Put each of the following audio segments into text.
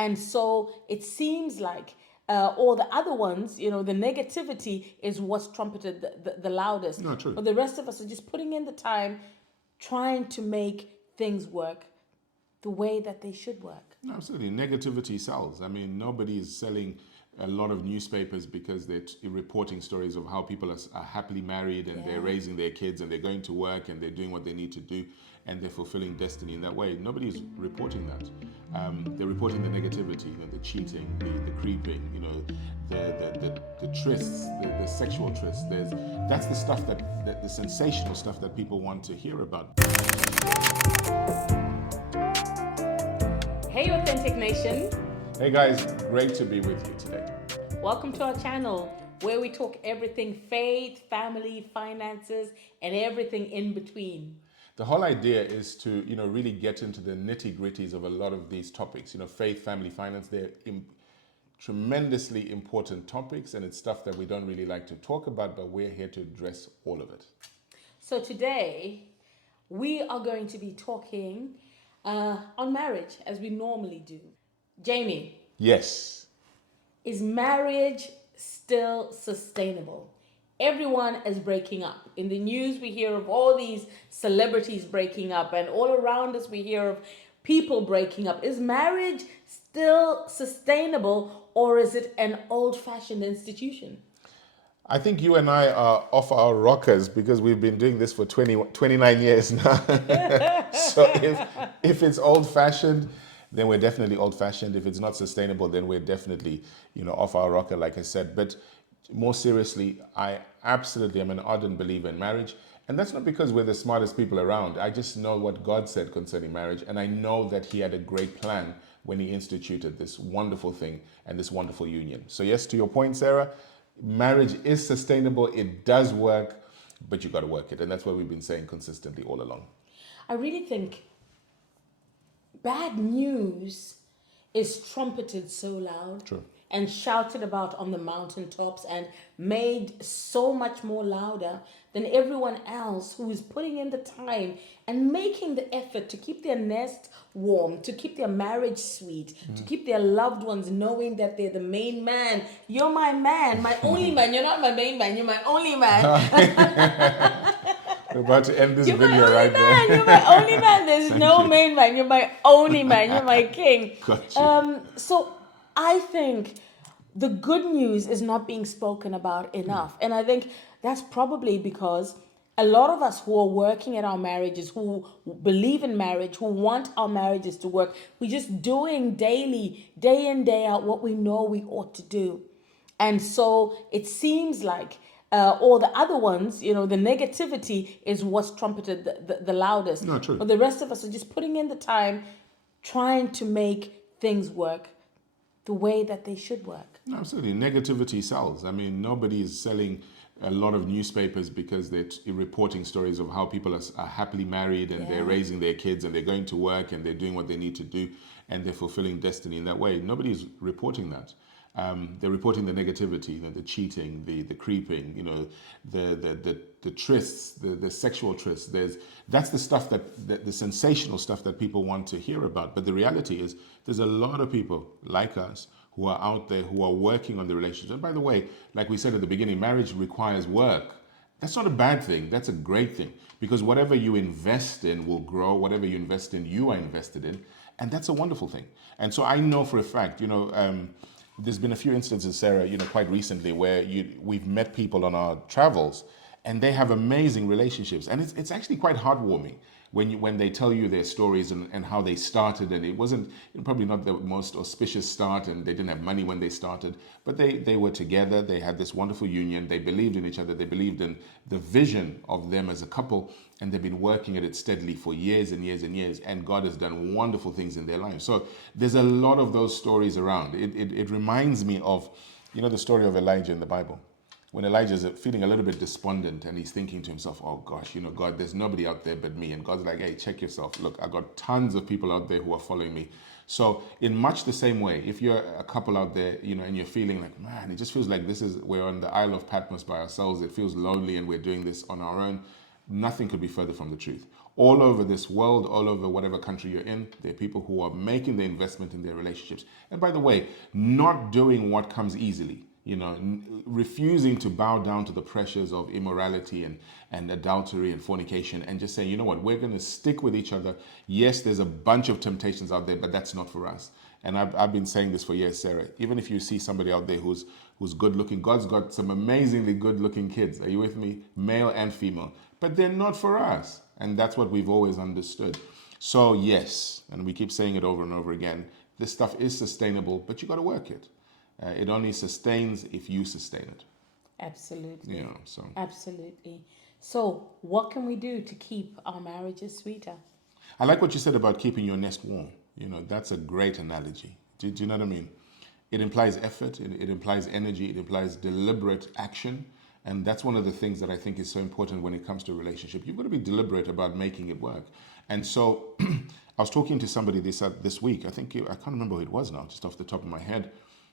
And so it seems like all the other ones, the negativity is what's trumpeted the loudest. No, true. But the rest of us are just putting in the time, trying to make things work the way that they should work. No, absolutely. Negativity sells. I mean, nobody is selling a lot of newspapers because they're reporting stories of how people are happily married and they're raising their kids and they're going to work and they're doing what they need to do and they're fulfilling destiny in that way. Nobody's reporting that. They're reporting the negativity, the cheating, the creeping, the trysts, the sexual trysts. That's the stuff the sensational stuff that people want to hear about. Hey, Authentic Nation. Hey guys, great to be with you today. Welcome to our channel where we talk everything faith, family, finances, and everything in between. The whole idea is to, really get into the nitty-gritties of a lot of these topics. Faith, family, finance, they're tremendously important topics, and it's stuff that we don't really like to talk about, but we're here to address all of it. So today, we are going to be talking on marriage, as we normally do. Jaimie. Yes. Is marriage still sustainable? Everyone is breaking up. In the news, we hear of all these celebrities breaking up, and all around us, we hear of people breaking up. Is marriage still sustainable, or is it an old-fashioned institution? I think you and I are off our rockers because we've been doing this for 29 years now. So if it's old-fashioned, then we're definitely old-fashioned. If it's not sustainable, then we're definitely, off our rocker, like I said. But more seriously, I absolutely am an ardent believer in marriage. And that's not because we're the smartest people around. I just know what God said concerning marriage. And I know that he had a great plan when he instituted this wonderful thing and this wonderful union. So yes, to your point, Sarah, marriage is sustainable. It does work, but you got to work it. And that's what we've been saying consistently all along. I really think bad news is trumpeted so loud. True. And shouted about on the mountaintops and made so much more louder than everyone else who is putting in the time and making the effort to keep their nest warm, to keep their marriage sweet, to keep their loved ones knowing that they're the main man. You're my man, my only man. You're not my main man, you're my only man. We're about to end this You're video my only right man. there. You're my only man. There's no main man. You're my only man. You're my king. Gotcha. So I think the good news is not being spoken about enough. And I think that's probably because a lot of us who are working at our marriages, who believe in marriage, who want our marriages to work, we're just doing daily, day in, day out, what we know we ought to do. And so it seems like all the other ones, the negativity is what's trumpeted the loudest. No, true. But the rest of us are just putting in the time, trying to make things work the way that they should work. No, absolutely. Negativity sells. I mean, nobody is selling a lot of newspapers because they're reporting stories of how people are happily married and they're raising their kids and they're going to work and they're doing what they need to do and they're fulfilling destiny in that way. Nobody's reporting that. They're reporting the negativity, the cheating, the creeping, the trysts, the sexual trysts. That's the stuff the sensational stuff that people want to hear about. But the reality is, there's a lot of people like us who are out there who are working on the relationship. And by the way, like we said at the beginning, marriage requires work. That's not a bad thing. That's a great thing, because whatever you invest in will grow. Whatever you invest in, you are invested in, and that's a wonderful thing. And so I know for a fact, there's been a few instances, Sarah, quite recently where we've met people on our travels and they have amazing relationships. And it's actually quite heartwarming when they tell you their stories and how they started. And it wasn't probably not the most auspicious start, and they didn't have money when they started, but they were together. They had this wonderful union. They believed in each other. They believed in the vision of them as a couple, and they've been working at it steadily for years and years and years. And God has done wonderful things in their lives. So there's a lot of those stories around. It reminds me of, the story of Elijah in the Bible. When Elijah's feeling a little bit despondent and he's thinking to himself, oh gosh, God, there's nobody out there but me. And God's like, hey, check yourself. Look, I've got tons of people out there who are following me. So in much the same way, if you're a couple out there, and you're feeling like, man, it just feels like we're on the Isle of Patmos by ourselves. It feels lonely and we're doing this on our own. Nothing could be further from the truth. All over this world, all over whatever country you're in, there are people who are making the investment in their relationships. And by the way, not doing what comes easily, refusing to bow down to the pressures of immorality and adultery and fornication, and just saying, you know what, we're going to stick with each other. Yes, there's a bunch of temptations out there, but that's not for us. And I've been saying this for years, Sarah. Even if you see somebody out there who's good looking, God's got some amazingly good looking kids. Are you with me? Male and female. But they're not for us. And that's what we've always understood. So yes, and we keep saying it over and over again, this stuff is sustainable, but you got to work it. It only sustains if you sustain it. Absolutely. So Absolutely. So what can we do to keep our marriages sweeter? I like what you said about keeping your nest warm. That's a great analogy. Do you know what I mean? It implies effort, it implies energy, it implies deliberate action. And that's one of the things that I think is so important when it comes to a relationship. You've got to be deliberate about making it work. And so I was talking to somebody this week. I can't remember who it was now, just off the top of my head.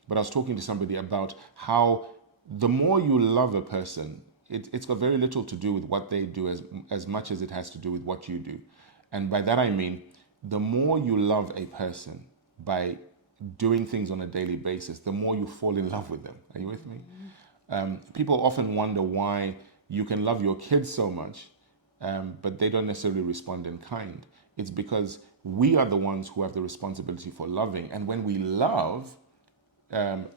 But I was talking to somebody about how the more you love a person, it's got very little to do with what they do as much as it has to do with what you do. And by that I mean, the more you love a person by doing things on a daily basis, the more you fall in love with them. Are you with me? People often wonder why you can love your kids so much, but they don't necessarily respond in kind. It's because we are the ones who have the responsibility for loving. And when we love,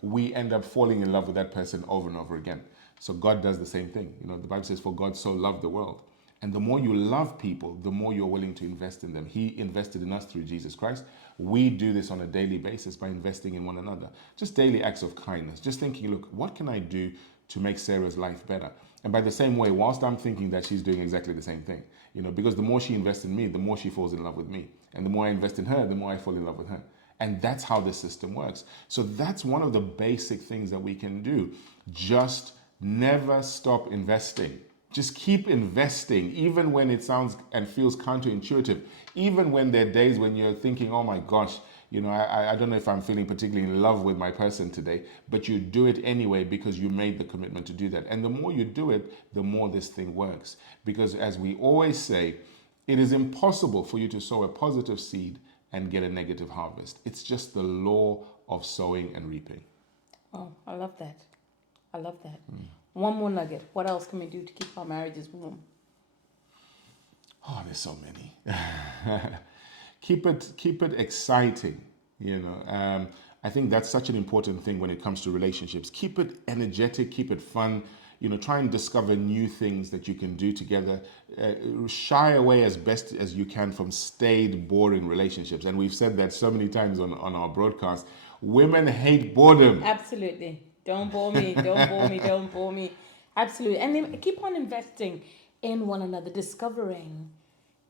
we end up falling in love with that person over and over again. So God does the same thing. The Bible says, for God so loved the world. And the more you love people, the more you're willing to invest in them. He invested in us through Jesus Christ. We do this on a daily basis by investing in one another. Just daily acts of kindness. Just thinking, look, what can I do to make Sarah's life better? And by the same way, whilst I'm thinking that she's doing exactly the same thing, because the more she invests in me, the more she falls in love with me. And the more I invest in her, the more I fall in love with her. And that's how this system works. So that's one of the basic things that we can do. Just never stop investing. Just keep investing, even when it sounds and feels counterintuitive. Even when there are days when you're thinking, oh my gosh, I don't know if I'm feeling particularly in love with my person today, but you do it anyway because you made the commitment to do that. And the more you do it, the more this thing works. Because as we always say, it is impossible for you to sow a positive seed and get a negative harvest. It's just the law of sowing and reaping. Oh, I love that. I love that. One more nugget. What else can we do to keep our marriages warm? Oh, there's so many. Keep it exciting. I think that's such an important thing when it comes to relationships. Keep it energetic. Keep it fun. Try and discover new things that you can do together. Shy away as best as you can from staid, boring relationships. And we've said that so many times on our broadcast. Women hate boredom. Absolutely. Don't bore me. Don't bore me. Don't bore me. Absolutely. And then keep on investing in one another, discovering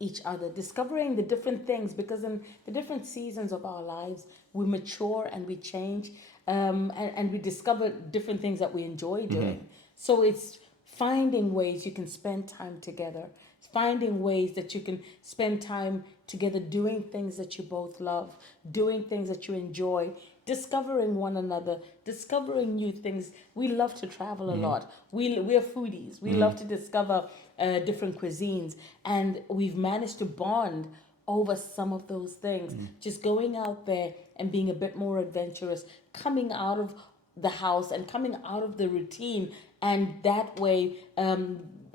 each other, discovering the different things, because in the different seasons of our lives, we mature and we change, and we discover different things that we enjoy doing. So it's finding ways you can spend time together, finding ways that you can spend time together doing things that you both love, doing things that you enjoy, discovering one another, discovering new things. We love to travel a lot. We're foodies. We love to discover different cuisines, and we've managed to bond over some of those things. Just going out there and being a bit more adventurous, coming out of the house and coming out of the routine, and that way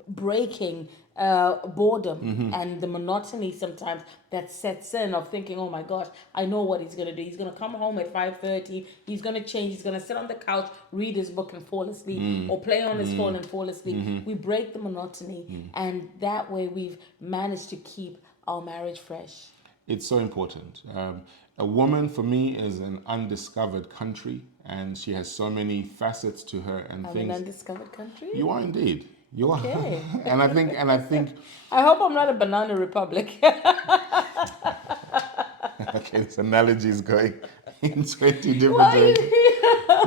breaking boredom and the monotony sometimes that sets in of thinking, oh my gosh, I know what he's going to do. He's going to come home at 5:30. He's going to change. He's going to sit on the couch, read his book and fall asleep, or play on his phone and fall asleep. We break the monotony, and that way we've managed to keep our marriage fresh. It's so important. A woman, for me, is an undiscovered country, and she has so many facets to her and things. An undiscovered country? You are indeed. You are. Okay. and I think. I hope I'm not a banana republic. Okay, this analogy is going in 20 different ways.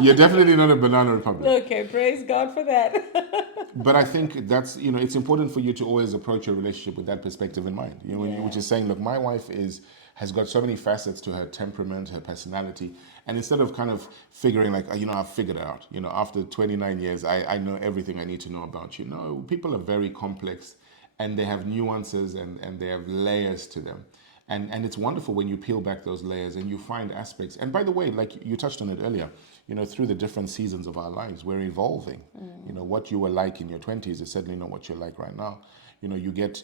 You're definitely not a banana republic. Okay, praise God for that. But I think that's, it's important for you to always approach your relationship with that perspective in mind. Which is saying, look, my wife has got so many facets to her temperament, her personality. And instead of kind of figuring like, I've figured it out. After 29 years, I know everything I need to know about you. No, people are very complex. and they have nuances and they have layers to them. And it's wonderful when you peel back those layers and you find aspects. And by the way, like you touched on it earlier, through the different seasons of our lives, we're evolving. What you were like in your 20s is certainly not what you're like right now. You get,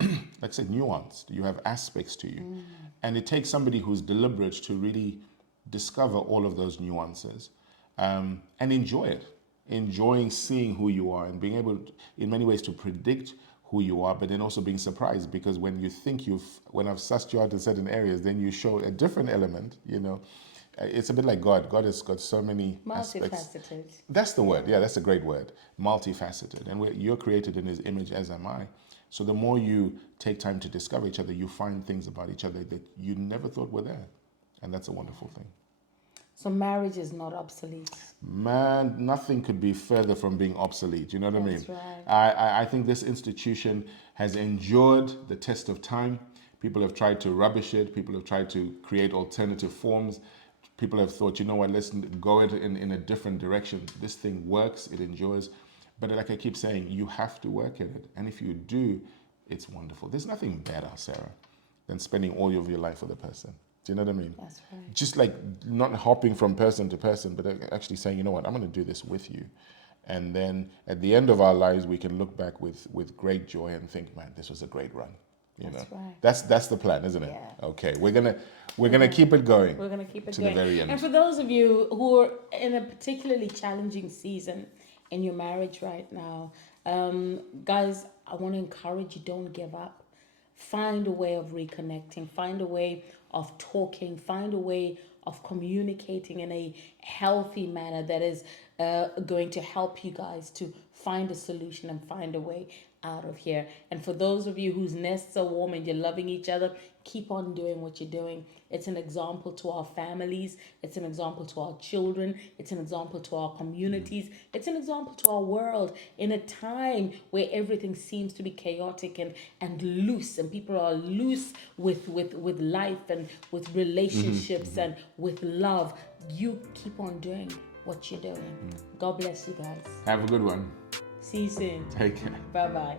like I said, nuanced. You have aspects to you. And it takes somebody who's deliberate to really discover all of those nuances and enjoy it. Enjoying seeing who you are and being able, in many ways, to predict who you are, but then also being surprised, because when you think when I've sussed you out in certain areas, then you show a different element, It's a bit like God. God has got so many aspects. Multifaceted. That's the word. Yeah, that's a great word. Multifaceted. And you're created in His image, as am I. So the more you take time to discover each other, you find things about each other that you never thought were there. And that's a wonderful thing. So marriage is not obsolete. Man, nothing could be further from being obsolete. You know what I mean? That's right. I think this institution has endured the test of time. People have tried to rubbish it. People have tried to create alternative forms. People have thought, you know what, let's go in a different direction. This thing works, it endures. But like I keep saying, you have to work at it. And if you do, it's wonderful. There's nothing better, Sarah, than spending all of your life with a person. Do you know what I mean? That's right. Just like not hopping from person to person, but actually saying, you know what, I'm going to do this with you. And then at the end of our lives, we can look back with great joy and think, man, this was a great run. That's right. That's the plan, isn't it? Yeah. Okay, we're gonna keep it going. We're going to keep it to going. the very end. And for those of you who are in a particularly challenging season in your marriage right now, guys, I want to encourage you, don't give up. Find a way of reconnecting. Find a way of talking. Find a way of communicating in a healthy manner that is going to help you guys to find a solution and find a way out of here. And for those of you whose nests are warm and you're loving each other, keep on doing what you're doing. It's an example to our families. It's an example to our children. It's an example to our communities. It's an example to our world in a time where everything seems to be chaotic and loose, and people are loose with life and with relationships and with love. You keep on doing what you're doing. God bless you guys. Have a good one. See you soon. Take care. Bye-bye.